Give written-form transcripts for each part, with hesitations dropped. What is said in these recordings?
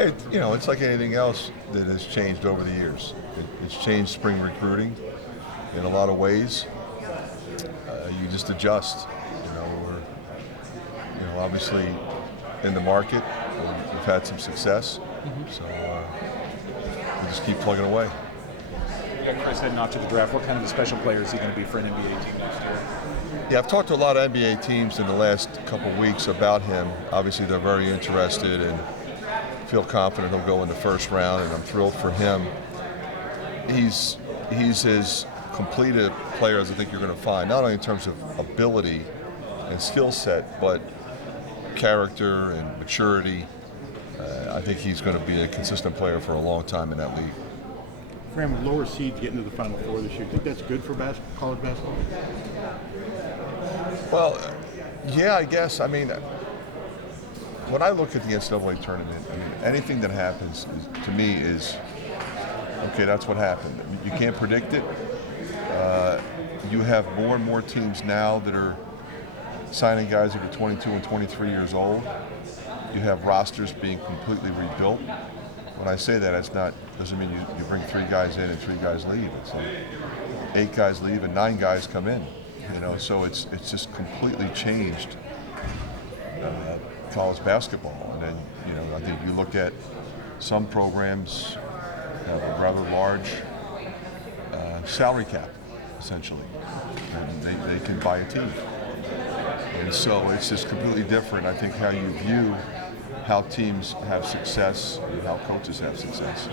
It's like anything else that has changed over the years. It's changed spring recruiting in a lot of ways. You just adjust. We're obviously in the market. We've had some success, so we just keep plugging away. You got Chris heading off to the draft. What kind of a special player is he going to be for an NBA team next year? Yeah, I've talked to a lot of NBA teams in the last couple of weeks about him. Obviously, they're very interested and feel confident he'll go in the first round, and I'm thrilled for him. He's as complete a player as I think you're going to find, not only in terms of ability and skill set, but character and maturity. I think he's going to be a consistent player for a long time in that league. Fran, with lower seeds getting to the Final Four this year, do you think that's good for college basketball? Well, yeah, I guess. I mean, when I look at the NCAA tournament, anything that happens to me is, okay, that's what happened. You can't predict it. You have more and more teams now that are signing guys that are 22 and 23 years old. You have rosters being completely rebuilt. When I say that, doesn't mean you bring 3 guys in and 3 guys leave. It's like 8 guys leave and 9 guys come in. So it's just completely changed college basketball. And then I think you look at some programs have a rather large salary cap, essentially, and they can buy a team. And so it's just completely different. I think how you view how teams have success and how coaches have success.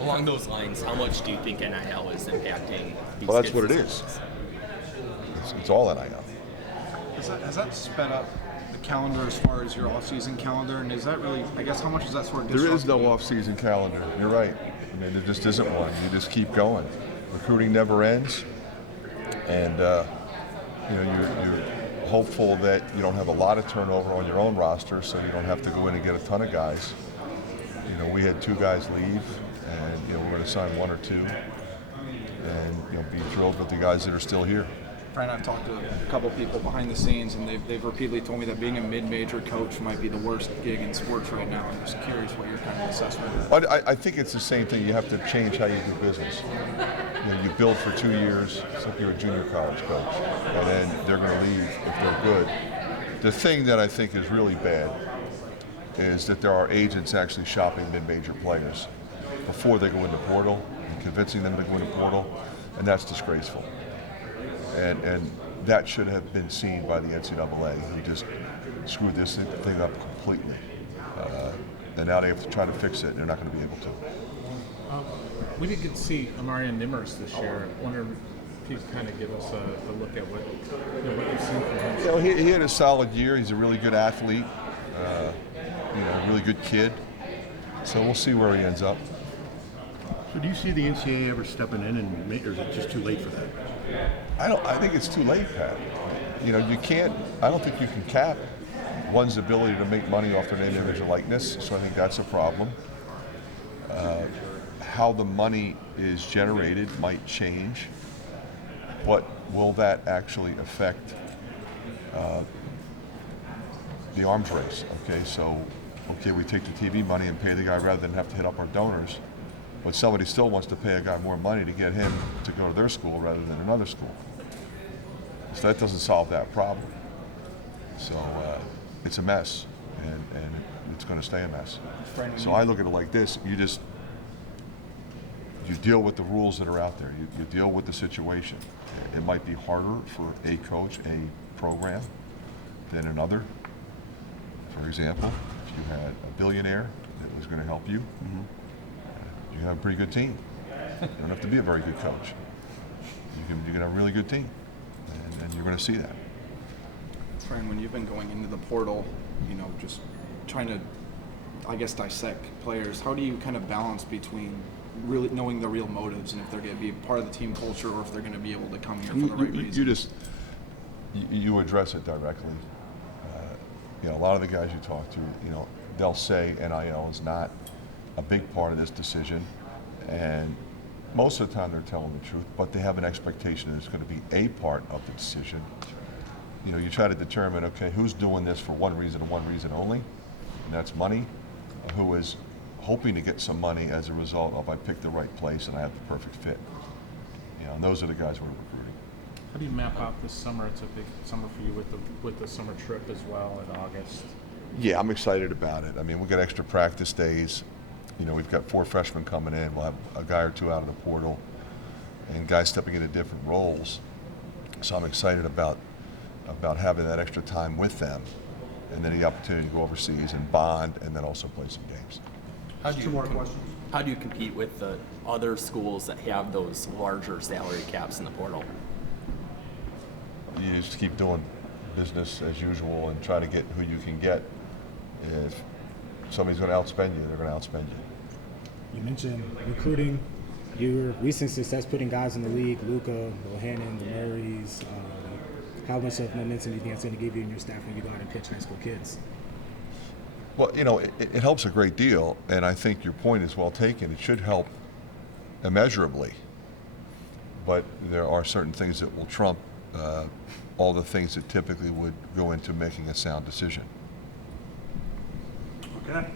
Along those lines, how much do you think NIL is impacting these Well, that's what it kids' is. It's all NIL. Has that sped up the calendar as far as your off-season calendar? And is that really, I guess, how much does that sort of disrupt? There is no off-season calendar. You're right. There just isn't one. You just keep going. Recruiting never ends, and you're hopeful that you don't have a lot of turnover on your own roster, so you don't have to go in and get a ton of guys. We had 2 guys leave, and we're going to sign 1 or 2, and be thrilled with the guys that are still here. Fran, I've talked to a couple people behind the scenes, and they've repeatedly told me that being a mid-major coach might be the worst gig in sports right now. I'm just curious what your kind of assessment is. I think it's the same thing. You have to change how you do business. You build for 2 years, it's like you're a junior college coach, and then they're going to leave if they're good. The thing that I think is really bad is that there are agents actually shopping mid-major players before they go in the portal and convincing them to go in the portal, and that's disgraceful. And that should have been seen by the NCAA, who just screwed this thing up completely. And now they have to try to fix it, and they're not going to be able to. We didn't get to see Amarian Nimmers this year. I wonder if you could kind of give us a look at what you've seen from him. He had a solid year. He's a really good athlete, a really good kid. So we'll see where he ends up. So do you see the NCAA ever stepping in, or is it just too late for that? I think it's too late, Pat. You can't. I don't think you can cap one's ability to make money off their name, image, and likeness. So I think that's a problem. How the money is generated might change, but will that actually affect the arms race? Okay, we take the TV money and pay the guy rather than have to hit up our donors. But somebody still wants to pay a guy more money to get him to go to their school rather than another school. So that doesn't solve that problem. So it's a mess, and it's going to stay a mess. So I look at it like this: you deal with the rules that are out there. You deal with the situation. It might be harder for a coach, a program, than another. For example, if you had a billionaire that was going to help you, you can have a pretty good team. You don't have to be a very good coach. You can have a really good team, and you're going to see that. Fran, when you've been going into the portal, just trying to, I guess, dissect players, how do you kind of balance between really knowing the real motives and if they're going to be part of the team culture or if they're going to be able to come here for the right reasons? You address it directly. A lot of the guys you talk to, they'll say NIL is not a big part of this decision, and most of the time they're telling the truth, but they have an expectation that it's going to be a part of the decision. You try to determine, okay, who's doing this for one reason and one reason only, and that's money, who is hoping to get some money as a result of I picked the right place and I have the perfect fit. You know, and those are the guys we're recruiting. How do you map out this summer? It's a big summer for you with the summer trip as well in August. Yeah, I'm excited about it. I mean, we'll get extra practice days. You know, we've got 4 freshmen coming in. We'll have a guy or 2 out of the portal, and guys stepping into different roles. So I'm excited about having that extra time with them, and then the opportunity to go overseas and bond, and then also play some games. How do you compete with the other schools that have those larger salary caps in the portal? You just keep doing business as usual and try to get who you can get. If somebody's going to outspend you, they're going to outspend you. You mentioned recruiting. Your recent success putting guys in the league, Luka, Bohannon, the Murrays. How much of momentum do you think it's going to give you and your staff when you go out and pitch high school kids? Well, you know, it helps a great deal, and I think your point is well taken. It should help immeasurably, but there are certain things that will trump all the things that typically would go into making a sound decision. Okay.